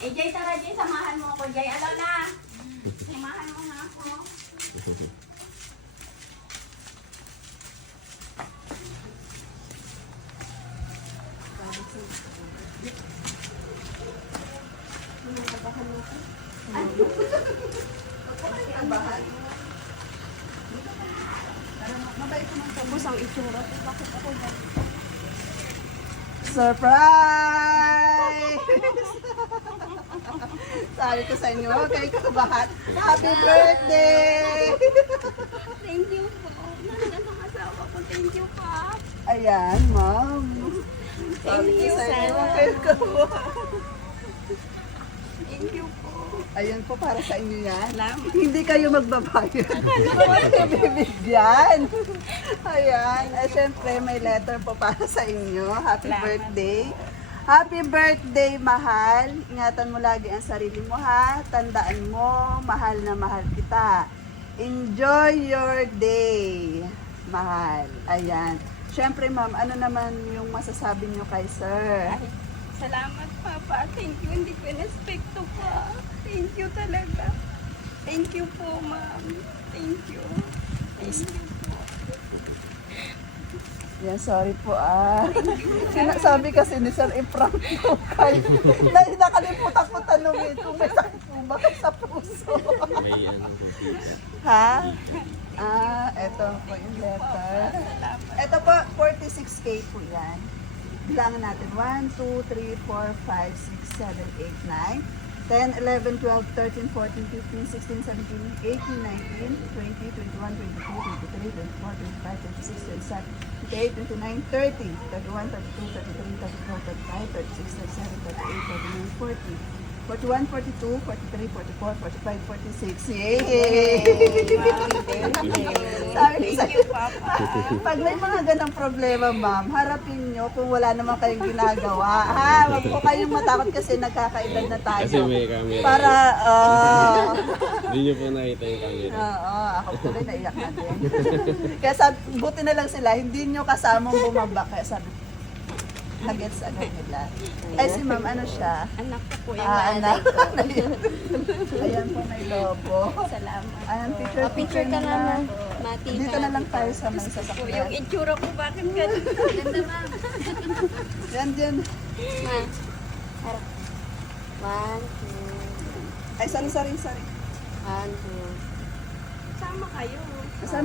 Eh, Jay, tara, Jay, samahan mo ako, Jay. Alaw na. Samahan mo na ako. Tapos ang itsura ko, bakit ako dyan? Surprise! Sabi ko sa inyo, kayo kabahat. Happy birthday! Thank you po. Nandiyan ang asawa ko. Thank you po. Ayan, ma'am. Sabi ko Thank you, sa inyo, Sarah. kayo kabahat. Thank you po. Ayan po, para sa inyo yan. Salamat. Hindi kayo magbabayad. Kayo bibigyan. Ayan. Siyempre, may letter po para sa inyo. Happy Salamat. birthday. Happy birthday, mahal. Ingatan mo lagi ang sarili mo, ha? Tandaan mo, mahal na mahal kita. Enjoy your day, mahal. Ayan. Siyempre, ma'am, ano naman yung masasabi niyo kay sir? Ay, salamat, Papa. Thank you. Hindi ko in-expect to pa. Thank you talaga. Thank you po, ma'am. Thank you. Thank you po. Yan, sorry po Sinasabi kasi ni Sir, i-prank po kayo. Nakalimutan ko tanongin kung may sakit po ba kayo sa puso. May ano po dito. Ha? Eto po yung letter. Eto po, 46K po yan. Bilangan natin. 1, 2, 3, 4, 5, 6, 7, 8, 9, 10, 11, 12, 13, 14, 15, 16, 17, 18, 19, 20, 21, 22, 23, 24, 25, 26, 27, 28, 29, 30, 31, 32, 33, 34, 35, 36, 37, 38, 39, 40, 41, 42, 43, 44, 45, 46. Yay! Sabi Thank you, Papa. pag may mga ganang problema, ma'am, harapin nyo kung wala naman kayong ginagawa. Ha? Huwag po kayong matakot kasi nagkakaedad na tayo. Kasi may camera. Para, Hindi niyo po nakita yung camera. ako tuloy naiyak na din. Kaya sabi, buti na lang sila, hindi nyo kasamang bumaba. Kaya sabi, nag-gets agad nila. Ay, si ma'am, ano siya? Anak ko po yung Anak. nanay ko. Ayan po, may lobo. Salamat. Ayan, picture, Picture ka nila. naman. Mati Dito na lang tayo sa may Po, yung sasakyan. itsura ko, bakit ganun? Ganda, ma'am. Yan, dyan. Ma. Harap. 1, 2. Ay, sorry. 1, 2. Sama kayo. Kasama